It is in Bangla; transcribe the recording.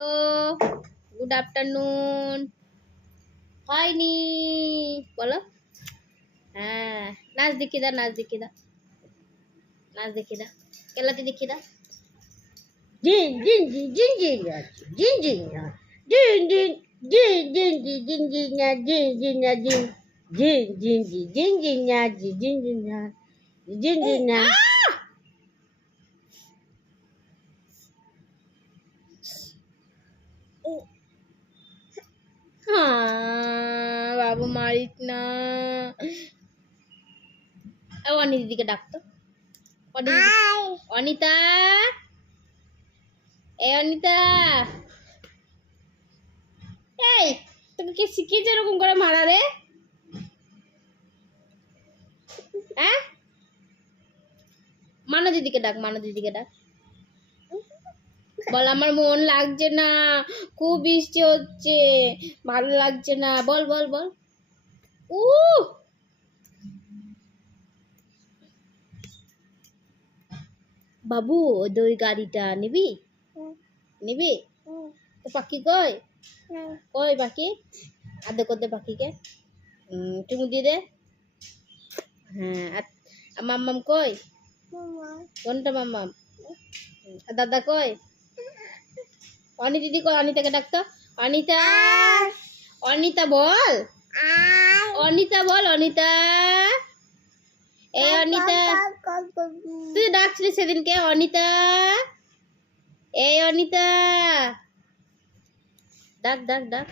তো গুড আফটারনুন হয়নি বলো। হ্যাঁ নাচ দেখিয়ে দাও, নাচ দেখিয়ে দাও, নাচ দেখিয়ে দাও, কেলাতে দেখিয়ে দাও। Din din din din din ya. Din din ya. Din din din din din din din ya. Din din ya din. Din din din din din ya. Din din ya. Din din ya. হ্যাঁ বাবু মারিস না। অনি দিদিকে ডাকতো, অনিতা, এ অনিতা, এই তোকে কে শিখিয়েছে এরকম করে মারা রে? হ্যাঁ মানো দিদিকে ডাক, মানো দিদিকে ডাক, বল আমার মন লাগছে না, খুব বৃষ্টি হচ্ছে, ভালো লাগছে না, বল বল বল। উ বাবু ওই গাড়িটা নিবি, নিবি? তো পাখি কই, কই পাখি? আদে করতে পাখিকে চুমু দিয়ে দে। হ্যাঁ আর মাম্মাম কই? কোনটা মাম্মাম? আর দাদা কই? অনি দিদি কই? অনিতাকে ডাকতো, অনিতা, অনিতা বল, অনিতা বল, অনিতা, এই অনিতা, তুই ডাকছিলি সেদিনকে অনিতা, এই অনিতা, ডাক ডাক ডাক।